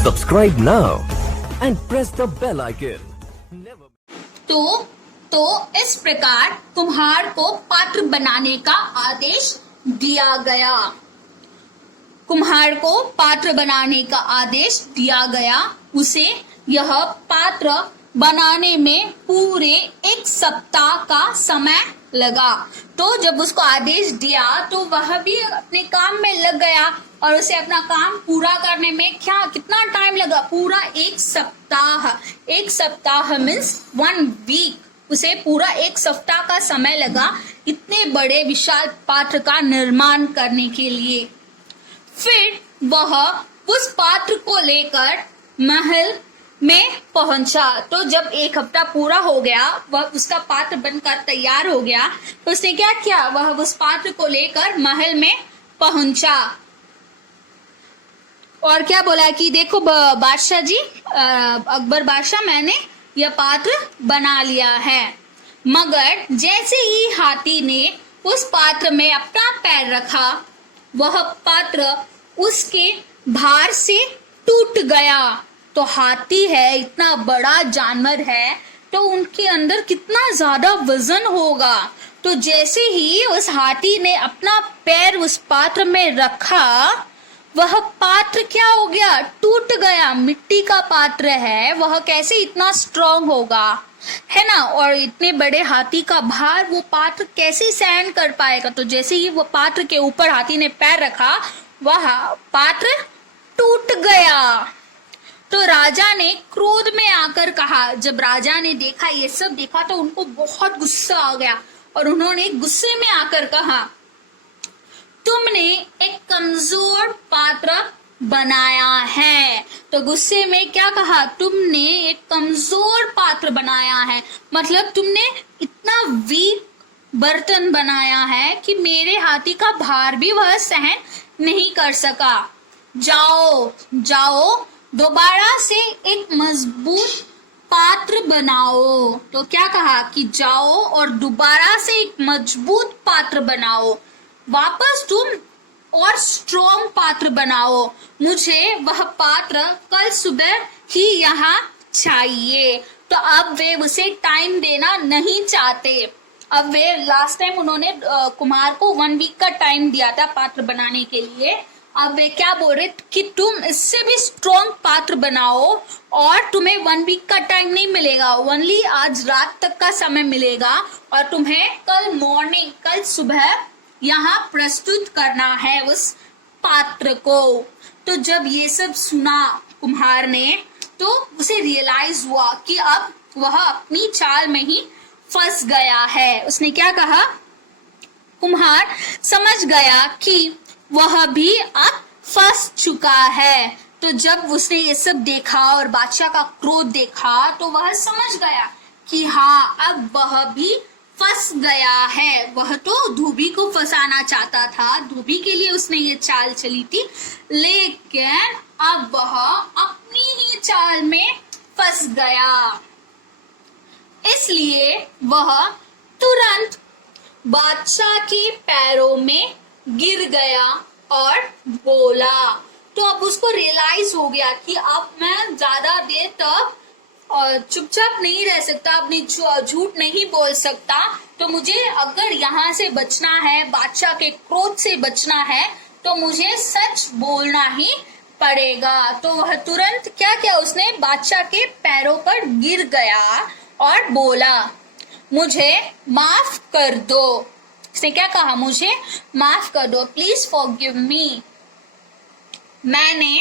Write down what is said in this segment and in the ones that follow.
Subscribe now and press the bell icon. तो इस प्रकार कुम्हार को पात्र बनाने का आदेश दिया गया। कुम्हार को पात्र बनाने का आदेश दिया गया। उसे यह पात्र बनाने में पूरे 1 सप्ताह का समय लगा। तो जब उसको आदेश दिया तो वह भी अपने काम में लग गया और उसे अपना काम पूरा करने में कितना टाइम लगा? पूरा 1 सप्ताह। 1 सप्ताह मीन्स 1 वीक। उसे पूरा 1 सप्ताह का समय लगा इतने बड़े विशाल पात्र का निर्माण करने के लिए। फिर वह उस पात्र को लेकर महल में पहुंचा। तो जब 1 हफ्ता पूरा हो गया, वह उसका पात्र बनकर तैयार हो गया, तो उसने क्या किया? वह उस पात्र को लेकर महल में पहुंचा और क्या बोला कि देखो बादशाह जी, अकबर बादशाह, मैंने यह पात्र बना लिया है। मगर जैसे ही हाथी ने उस पात्र में अपना पैर रखा, वह पात्र उसके भार से टूट गया। तो हाथी है, इतना बड़ा जानवर है, तो उनके अंदर कितना ज्यादा वजन होगा। तो जैसे ही उस हाथी ने अपना पैर उस पात्र में रखा, वह पात्र क्या हो गया? टूट गया। मिट्टी का पात्र है, वह कैसे इतना स्ट्रांग होगा, है ना? और इतने बड़े हाथी का भार वो पात्र कैसे सहन कर पाएगा? तो जैसे ही वो पात्र के ऊपर हाथी ने पैर रखा, वह पात्र टूट गया। तो राजा ने क्रोध में आकर कहा, जब राजा ने देखा, ये सब देखा, तो उनको बहुत गुस्सा आ गया और उन्होंने गुस्से में आकर कहा, तुमने एक कमजोर पात्र बनाया है। तो गुस्से में क्या कहा? तुमने एक कमजोर पात्र बनाया है, मतलब तुमने इतना वीक बर्तन बनाया है कि मेरे हाथी का भार भी वह सहन नहीं कर सका। जाओ दोबारा से एक मजबूत पात्र बनाओ। तो क्या कहा कि जाओ और दोबारा से एक मजबूत पात्र बनाओ, वापस तुम और स्ट्रॉन्ग पात्र बनाओ। मुझे वह पात्र कल सुबह ही यहाँ चाहिए। तो अब वे उसे टाइम देना नहीं चाहते। अब वे लास्ट टाइम उन्होंने कुम्हार को 1 वीक का टाइम दिया था पात्र बनाने के लिए। अब वे क्या बोल रहे कि तुम इससे भी स्ट्रॉन्ग पात्र बनाओ और तुम्हें 1 वीक का टाइम नहीं मिलेगा, ओनली आज रात तक का समय मिलेगा और तुम्हें कल सुबह यहाँ प्रस्तुत करना है उस पात्र को। तो जब ये सब सुना कुम्हार ने, तो उसे रियलाइज हुआ कि अब वह अपनी चाल में ही फंस गया है। उसने क्या कहा? कुम्हार समझ गया कि वह भी अब फंस चुका है। तो जब उसने ये सब देखा और बादशाह का क्रोध देखा, तो वह समझ गया कि हाँ, अब वह भी फंस गया है। वह तो धोबी को फंसाना चाहता था, धोबी के लिए उसने ये चाल चली थी, लेकिन अब वह अपनी ही चाल में फंस गया। इसलिए वह तुरंत बादशाह के पैरों में गिर गया और बोला। तो अब उसको रियलाइज हो गया कि अब मैं ज्यादा देर तक चुपचाप नहीं रह सकता, अपनी झूठ नहीं बोल सकता। तो मुझे अगर यहाँ से बचना है, बादशाह के क्रोध से बचना है, तो मुझे सच बोलना ही पड़ेगा। तो वह तुरंत क्या किया? उसने बादशाह के पैरों पर गिर गया और बोला, मुझे माफ कर दो। उसने क्या कहा? मुझे माफ कर दो, प्लीज फॉरगिव मी। मैंने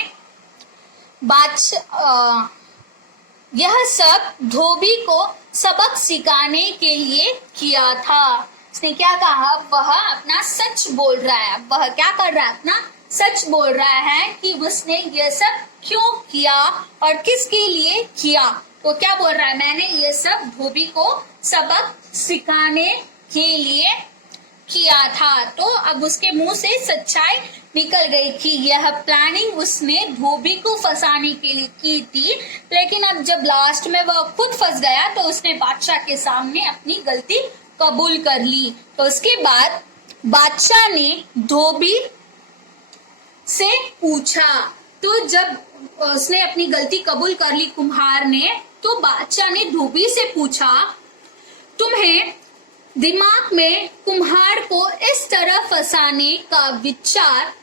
यह सब धोबी को सबक सिखाने के लिए किया था। उसने क्या कहा? वह अपना सच बोल रहा है। वह क्या कर रहा है? अपना सच बोल रहा है कि उसने यह सब क्यों किया और किसके लिए किया। तो क्या बोल रहा है? मैंने ये सब धोबी को सबक सिखाने के लिए किया था। तो अब उसके मुंह से सच्चाई निकल गई कि यह प्लानिंग उसने धोबी को फंसाने के लिए की थी, लेकिन अब जब लास्ट में वह खुद फंस गया, तो उसने बादशाह के सामने अपनी गलती कबूल कर ली। तो उसके बाद बादशाह ने धोबी से पूछा तो जब उसने अपनी गलती कबूल कर ली कुम्हार ने, तो बादशाह ने धोबी से पूछा, तुम्हें दिमाग में कुम्हार को इस तरह फंसाने का विचार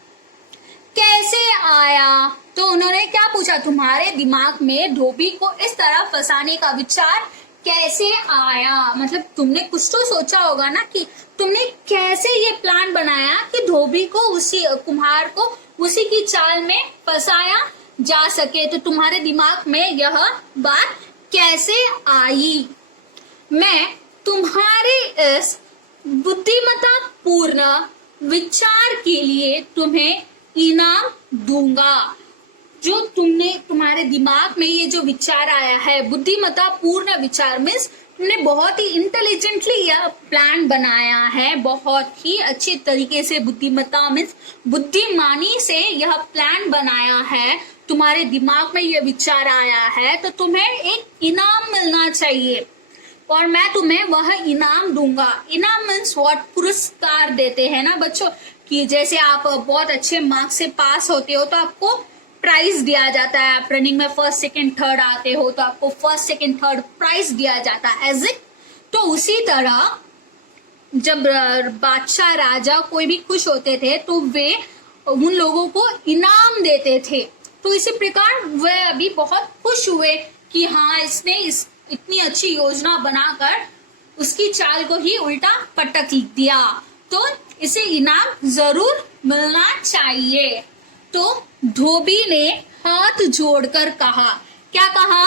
कैसे आया? तो उन्होंने क्या पूछा, तुम्हारे दिमाग में धोबी को इस तरह फंसाने का विचार कैसे आया? मतलब तुमने कुछ तो सोचा होगा ना कि तुमने कैसे ये प्लान बनाया कि धोबी को, उसी कुम्हार को उसी की चाल में फंसाया जा सके। तो तुम्हारे दिमाग में यह बात कैसे आई? मैं तुम्हारे इस बुद्धिमत्ता पूर्ण विचार के लिए तुम्हें इनाम दूंगा। जो तुम्हारे दिमाग में ये जो विचार आया है, बुद्धिमत्ता पूर्ण विचार, मीन्स तुमने बहुत ही इंटेलिजेंटली यह प्लान बनाया है, बहुत ही अच्छे तरीके से, बुद्धिमत्ता मीन्स बुद्धिमानी से यह प्लान बनाया है, तुम्हारे दिमाग में यह विचार आया है, तो तुम्हें एक इनाम मिलना चाहिए और मैं तुम्हें वह इनाम दूंगा। इनाम मीन्स व्हाट, पुरस्कार देते हैं ना बच्चों, कि जैसे आप बहुत अच्छे मार्क्स से पास होते हो तो आपको प्राइज दिया जाता है, आप रनिंग में फर्स्ट सेकंड थर्ड आते हो तो आपको फर्स्ट सेकंड थर्ड प्राइज दिया जाता है, एज इट। तो उसी तरह जब बादशाह राजा कोई भी खुश होते थे तो वे उन लोगों को इनाम देते थे। तो इसी प्रकार वे अभी बहुत खुश हुए कि हाँ, इसने इतनी अच्छी योजना बनाकर उसकी चाल को ही उल्टा पटक दिया, तो इसे इनाम जरूर मिलना चाहिए। तो धोबी ने हाथ जोड़कर कहा, क्या कहा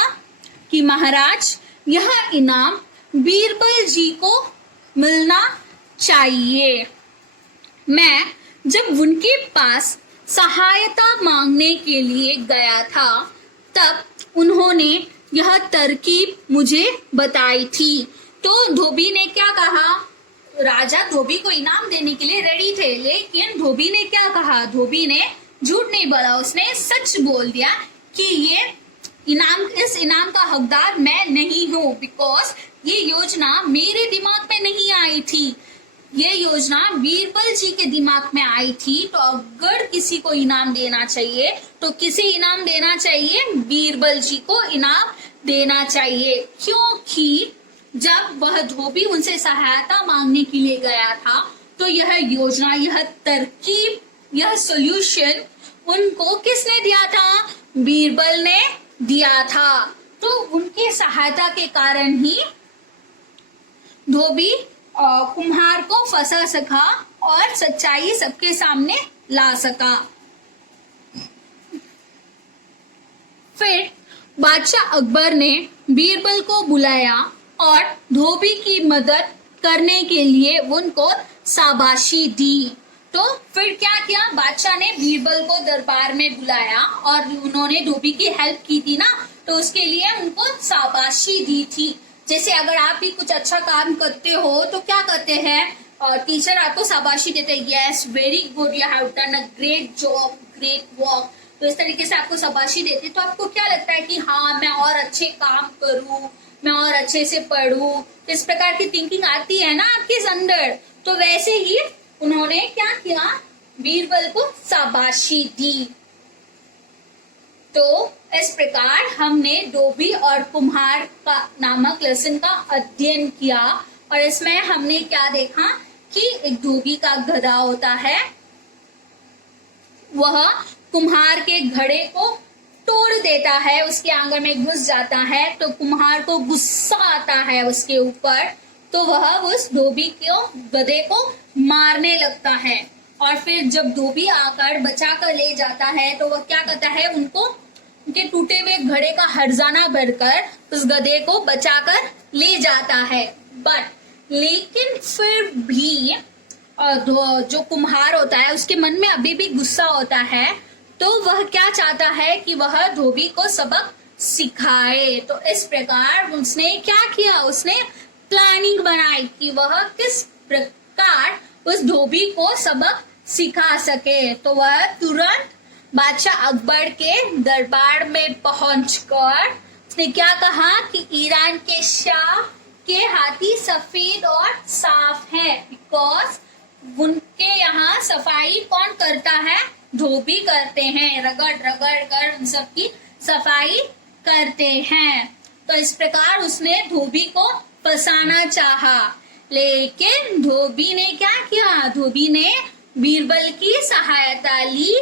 कि महाराज, यह इनाम बीरबल जी को मिलना चाहिए। मैं जब उनके पास सहायता मांगने के लिए गया था तब उन्होंने यह तरकीब मुझे बताई थी। तो धोबी ने क्या कहा, राजा धोबी को इनाम देने के लिए रेडी थे, लेकिन धोबी ने क्या कहा, धोबी ने झूठ नहीं बोला, उसने सच बोल दिया कि इस इनाम का हकदार मैं नहीं हूँ, बिकॉज ये योजना मेरे दिमाग में नहीं आई थी, ये योजना बीरबल जी के दिमाग में आई थी। तो अगर किसी को इनाम देना चाहिए तो किसे इनाम देना चाहिए? बीरबल जी को इनाम देना चाहिए, क्योंकि जब वह धोबी उनसे सहायता मांगने के लिए गया था तो यह योजना, यह तरकीब, यह सॉल्यूशन उनको किसने दिया था? बीरबल ने दिया था। तो उनकी सहायता के कारण ही धोबी कुम्हार को फंसा सका और सच्चाई सबके सामने ला सका। फिर बादशाह अकबर ने बीरबल को बुलाया और धोबी की मदद करने के लिए उनको शाबाशी दी। तो फिर क्या किया, बादशाह ने बीरबल को दरबार में बुलाया और उन्होंने धोबी की हेल्प की थी ना, तो उसके लिए उनको शाबाशी दी थी। जैसे अगर आप भी कुछ अच्छा काम करते हो तो क्या करते हैं, टीचर आपको शाबाशी देते हैं, yes very good, you have done a great job, great work. तो इस तरीके से आपको शाबाशी देते, तो आपको क्या लगता है कि हाँ, मैं और अच्छे काम करूं, मैं और अच्छे से पढ़ूं, इस प्रकार की थिंकिंग आती है ना आपके अंदर। तो वैसे ही उन्होंने क्या किया, बीरबल को शाबाशी दी। तो इस प्रकार हमने धोबी और कुम्हार का नामक लेसन का अध्ययन किया और इसमें हमने क्या देखा कि एक धोबी का गधा होता है, वह कुम्हार के घड़े को तोड़ देता है, उसके आंगन में घुस जाता है, तो कुम्हार को गुस्सा आता है उसके ऊपर, तो वह उस धोबी को, गधे को मारने लगता है। और फिर जब धोबी आकर बचा कर ले जाता है तो वह क्या करता है, उनके टूटे हुए घड़े का हर्जाना भरकर उस गधे को बचाकर ले जाता है। लेकिन फिर भी जो कुम्हार होता है उसके मन में अभी भी गुस्सा होता है, तो वह क्या चाहता है कि वह धोबी को सबक सिखाए। तो इस प्रकार उसने क्या किया, उसने प्लानिंग बनाई कि वह किस प्रकार उस धोबी को सबक सिखा सके। तो वह तुरंत बादशाह अकबर के दरबार में पहुंचकर उसने क्या कहा कि ईरान के शाह के हाथी सफेद और साफ हैं, बिकॉज उनके यहाँ सफाई कौन करता है, धोबी करते हैं, रगड़ रगड़ कर उन सबकी सफाई करते हैं। तो इस प्रकार उसने धोबी को फंसाना चाहा, लेकिन धोबी ने क्या किया, धोबी ने बीरबल की सहायता ली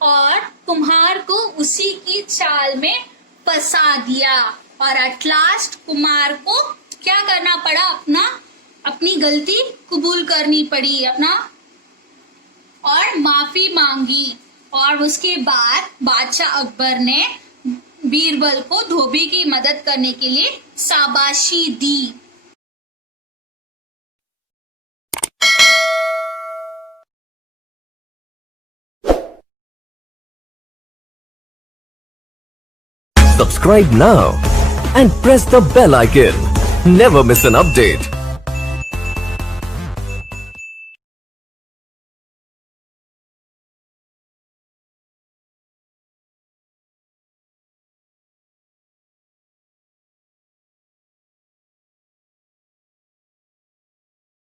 और कुम्हार को उसी की चाल में फंसा दिया। और एट लास्ट कुम्हार को क्या करना पड़ा, अपनी गलती कबूल करनी पड़ी और माफी मांगी। और उसके बाद बादशाह अकबर ने बीरबल को धोबी की मदद करने के लिए शाबाशी दी। Subscribe now and press the bell icon. Never miss an update.